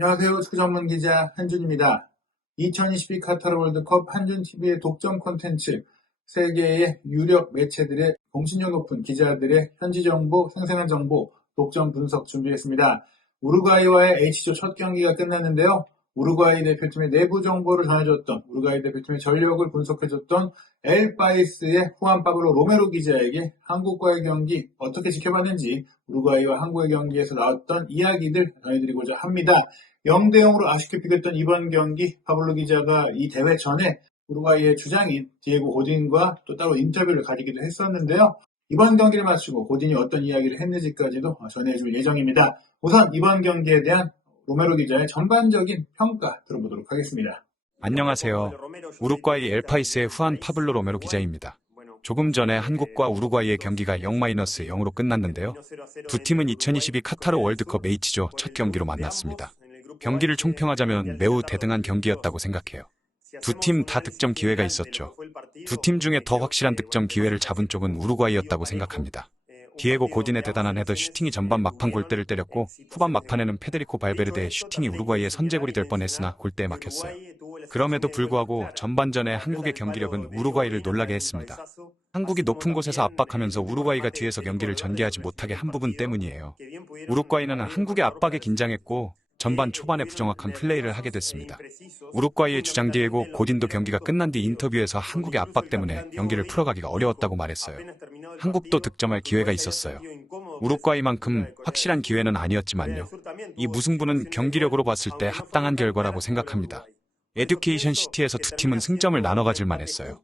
안녕하세요. 축구 전문 기자 한준입니다. 2022 카타르 월드컵 한준TV의 독점 콘텐츠, 세계의 유력 매체들의 공신력 높은 기자들의 현지 정보, 생생한 정보, 독점 분석 준비했습니다. 우루과이와의 H조 첫 경기가 끝났는데요. 우루과이 대표팀의 내부 정보를 전해줬던, 우루과이 대표팀의 전력을 분석해줬던 엘파이스의 후안 파블로 로메로 기자에게 한국과의 경기 어떻게 지켜봤는지 우루과이와 한국의 경기에서 나왔던 이야기들 전해드리고자 합니다. 0대0으로 아쉽게 비겼던 이번 경기, 파블로 기자가 이 대회 전에 우루과이의 주장인 디에고 고딘과 또 따로 인터뷰를 가지기도 했었는데요. 이번 경기를 마치고 고딘이 어떤 이야기를 했는지까지도 전해줄 예정입니다. 우선 이번 경기에 대한 로메로 기자의 전반적인 평가 들어보도록 하겠습니다. 안녕하세요. 우루과이 엘파이스의 후안 파블로 로메로 기자입니다. 조금 전에 한국과 우루과이의 경기가 0-0으로 끝났는데요. 두 팀은 2022 카타르 월드컵 H조 첫 경기로 만났습니다. 경기를 총평하자면 매우 대등한 경기였다고 생각해요. 두 팀 다 득점 기회가 있었죠. 두 팀 중에 더 확실한 득점 기회를 잡은 쪽은 우루과이였다고 생각합니다. 디에고 고딘의 대단한 헤더 슈팅이 전반 막판 골대를 때렸고, 후반 막판에는 페데리코 발베르데의 슈팅이 우루과이의 선제골이 될 뻔했으나 골대에 막혔어요. 그럼에도 불구하고 전반전에 한국의 경기력은 우루과이를 놀라게 했습니다. 한국이 높은 곳에서 압박하면서 우루과이가 뒤에서 경기를 전개하지 못하게 한 부분 때문이에요. 우루과이는 한국의 압박에 긴장했고 전반 초반에 부정확한 플레이를 하게 됐습니다. 우루과이의 주장 디에고 고딘도 경기가 끝난 뒤 인터뷰에서 한국의 압박 때문에 경기를 풀어가기가 어려웠다고 말했어요. 한국도 득점할 기회가 있었어요. 우루과이만큼 확실한 기회는 아니었지만요. 이 무승부는 경기력으로 봤을 때 합당한 결과라고 생각합니다. 에듀케이션 시티에서 두 팀은 승점을 나눠 가질 만했어요.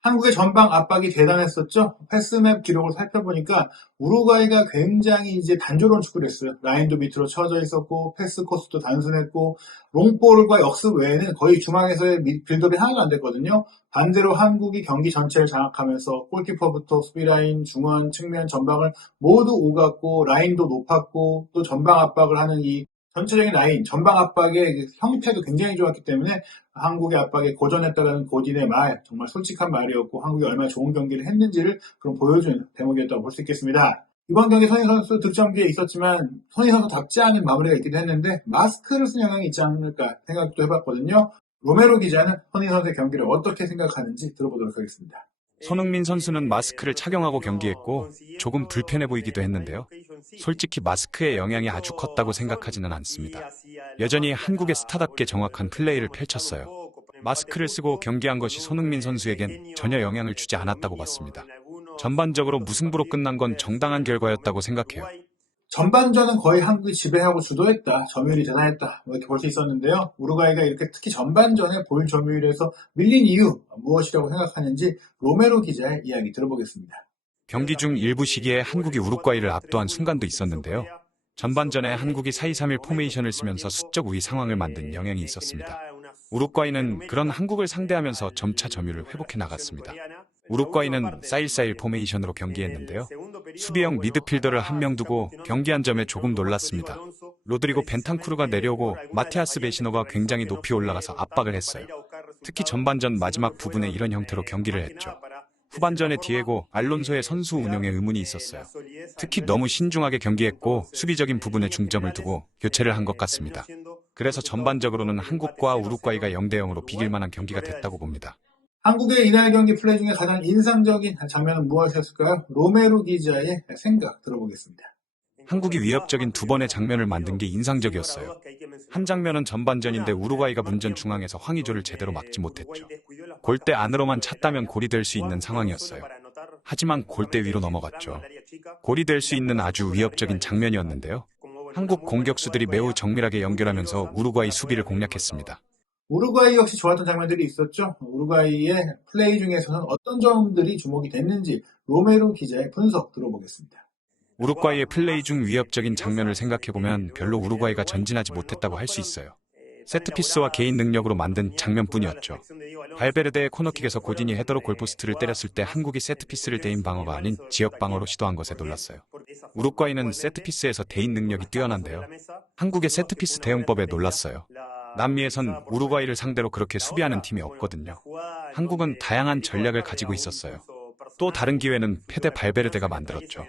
한국의 전방 압박이 대단했었죠. 패스맵 기록을 살펴보니까 우루과이가 굉장히 이제 단조로운 축구를 했어요. 라인도 밑으로 쳐져 있었고 패스 코스도 단순했고 롱볼과 역습 외에는 거의 중앙에서의 빌드업이 하나도 안 됐거든요. 반대로 한국이 경기 전체를 장악하면서 골키퍼부터 수비라인, 중원, 측면, 전방을 모두 오갔고 라인도 높았고 또 전방 압박을 하는 이 전체적인 라인, 전방 압박의 형태도 굉장히 좋았기 때문에 한국의 압박에 고전했다는 고딘의 말, 정말 솔직한 말이었고 한국이 얼마나 좋은 경기를 했는지를 그럼 보여준 대목이었다고 볼 수 있겠습니다. 이번 경기 손희 선수 득점기에 있었지만 손희 선수답지 않은 마무리가 있기도 했는데 마스크를 쓴 영향이 있지 않을까 생각도 해봤거든요. 로메로 기자는 손희 선수의 경기를 어떻게 생각하는지 들어보도록 하겠습니다. 손흥민 선수는 마스크를 착용하고 경기했고 조금 불편해 보이기도 했는데요. 솔직히 마스크의 영향이 아주 컸다고 생각하지는 않습니다. 여전히 한국의 스타답게 정확한 플레이를 펼쳤어요. 마스크를 쓰고 경기한 것이 손흥민 선수에겐 전혀 영향을 주지 않았다고 봤습니다. 전반적으로 무승부로 끝난 건 정당한 결과였다고 생각해요. 전반전은 거의 한국이 지배하고 주도했다. 점유율이 대단했다. 이렇게 볼 수 있었는데요. 우루과이가 이렇게 특히 전반전에 볼 점유율에서 밀린 이유 무엇이라고 생각하는지 로메로 기자의 이야기 들어보겠습니다. 경기 중 일부 시기에 한국이 우루과이를 압도한 순간도 있었는데요. 전반전에 한국이 4-2-3-1 포메이션을 쓰면서 수적 우위 상황을 만든 영향이 있었습니다. 우루과이는 그런 한국을 상대하면서 점차 점유율을 회복해 나갔습니다. 우루과이는 4-1-4-1 포메이션으로 경기했는데요. 수비형 미드필더를 한 명 두고 경기한 점에 조금 놀랐습니다. 로드리고 벤탄쿠르가 내려오고 마티아스 베시노가 굉장히 높이 올라가서 압박을 했어요. 특히 전반전 마지막 부분에 이런 형태로 경기를 했죠. 후반전에 디에고 알론소의 선수 운영에 의문이 있었어요. 특히 너무 신중하게 경기했고 수비적인 부분에 중점을 두고 교체를 한 것 같습니다. 그래서 전반적으로는 한국과 우루과이가 0-0으로 비길 만한 경기가 됐다고 봅니다. 한국의 이날 경기 플레이 중에 가장 인상적인 장면은 무엇이었을까요? 로메로 기자의 생각 들어보겠습니다. 한국이 위협적인 두 번의 장면을 만든 게 인상적이었어요. 한 장면은 전반전인데 우루과이가 문전 중앙에서 황의조를 제대로 막지 못했죠. 골대 안으로만 찼다면 골이 될 수 있는 상황이었어요. 하지만 골대 위로 넘어갔죠. 골이 될 수 있는 아주 위협적인 장면이었는데요. 한국 공격수들이 매우 정밀하게 연결하면서 우루과이 수비를 공략했습니다. 우루과이 역시 좋았던 장면들이 있었죠. 우루과이의 플레이 중에서는 어떤 점들이 주목이 됐는지 로메로 기자의 분석 들어보겠습니다. 우루과이의 플레이 중 위협적인 장면을 생각해보면 별로 우루과이가 전진하지 못했다고 할 수 있어요. 세트피스와 개인 능력으로 만든 장면뿐이었죠. 발베르데의 코너킥에서 고딘이 헤더로 골포스트를 때렸을 때 한국이 세트피스를 대인 방어가 아닌 지역 방어로 시도한 것에 놀랐어요. 우루과이는 세트피스에서 대인 능력이 뛰어난데요. 한국의 세트피스 대응법에 놀랐어요. 남미에선 우루과이를 상대로 그렇게 수비하는 팀이 없거든요. 한국은 다양한 전략을 가지고 있었어요. 또 다른 기회는 페데 발베르데가 만들었죠.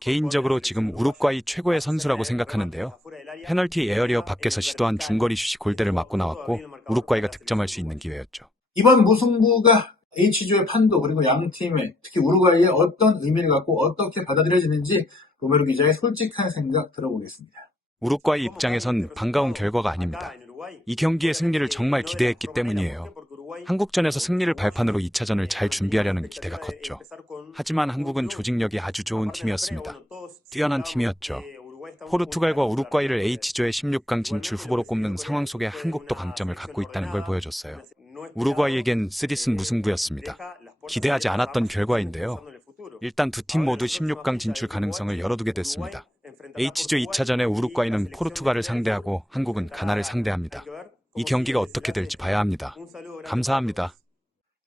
개인적으로 지금 우루과이 최고의 선수라고 생각하는데요. 페널티 에어리어 밖에서 시도한 중거리 슛이 골대를 맞고 나왔고 우루과이가 득점할 수 있는 기회였죠. 이번 무승부가 H조의 판도 그리고 양 팀의 특히 우루과이의 어떤 의미를 갖고 어떻게 받아들여지는지 로메로 기자의 솔직한 생각 들어보겠습니다. 우루과이 입장에선 반가운 결과가 아닙니다. 이 경기의 승리를 정말 기대했기 때문이에요. 한국전에서 승리를 발판으로 2차전을 잘 준비하려는 기대가 컸죠. 하지만 한국은 조직력이 아주 좋은 팀이었습니다. 뛰어난 팀이었죠. 포르투갈과 우루과이를 H조의 16강 진출 후보로 꼽는 상황 속에 한국도 강점을 갖고 있다는 걸 보여줬어요. 우루과이에겐 쓰디쓴 무승부였습니다. 기대하지 않았던 결과인데요. 일단 두 팀 모두 16강 진출 가능성을 열어두게 됐습니다. H조 2차전에 우루과이는 포르투갈을 상대하고 한국은 가나를 상대합니다. 이 경기가 어떻게 될지 봐야 합니다. 감사합니다.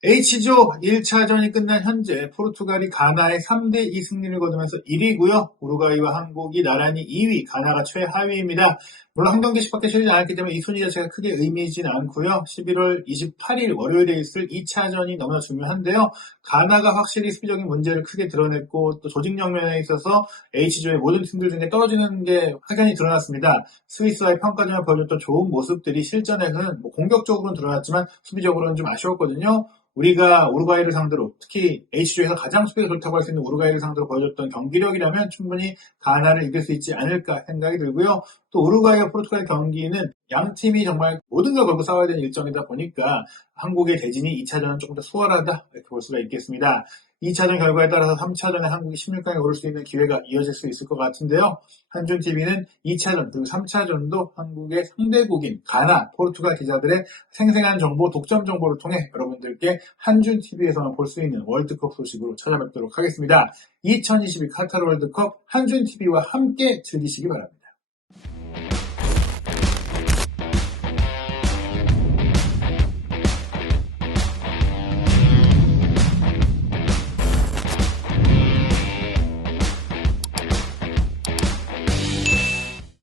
H조 1차전이 끝난 현재 포르투갈이 가나의 3대2 승리를 거두면서 1위고요. 우루과이와 한국이 나란히 2위, 가나가 최하위입니다. 물론 한 경기씩밖에 치르지 않았기 때문에 이 순위 자체가 크게 의미있지는 않고요. 11월 28일 월요일에 있을 2차전이 너무나 중요한데요. 가나가 확실히 수비적인 문제를 크게 드러냈고 또 조직력 면에 있어서 H조의 모든 팀들 중에 떨어지는 게 확연히 드러났습니다. 스위스와의 평가전을 보여줬던 좋은 모습들이 실전에서는 공격적으로는 드러났지만 수비적으로는 좀 아쉬웠거든요. 우리가 우루과이를 상대로 특히 H조에서 가장 수비가 좋다고 할 수 있는 우루과이를 상대로 보여줬던 경기력이라면 충분히 가나를 이길 수 있지 않을까 생각이 들고요. 또 우루과이와 포르투갈 경기는 양 팀이 정말 모든 걸 걸고 싸워야 되는 일정이다 보니까 한국의 대진이 2차전은 조금 더 수월하다 이렇게 볼 수가 있겠습니다. 2차전 결과에 따라서 3차전에 한국이 16강에 오를 수 있는 기회가 이어질 수 있을 것 같은데요. 한준TV는 2차전 그리고 3차전도 한국의 상대국인 가나, 포르투갈 기자들의 생생한 정보, 독점 정보를 통해 여러분들께 한준TV에서만 볼 수 있는 월드컵 소식으로 찾아뵙도록 하겠습니다. 2022 카타르 월드컵 한준TV와 함께 즐기시기 바랍니다.